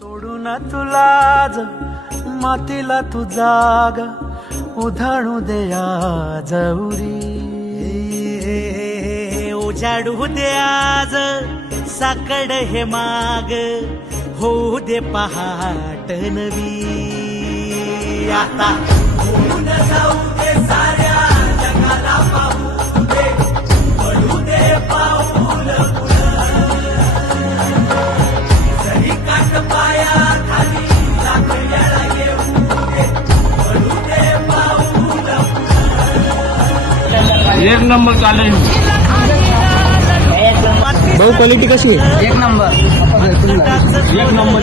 सोडून तुला मातीला तू जाग उधाणू दे आज उरी उजाडू दे आज साकड हे माग होऊ दे पहाट नवी आता होऊन जाऊ दे साऱ्या जगाला पाहू दे पडू दे पाऊल जरी काट पाया खाली लाकड्याला येऊ दे पडू दे पाऊल एक नंबर चालेल भाऊ. क्वालिटी कशी आहे? एक नंबर. एक नंबर.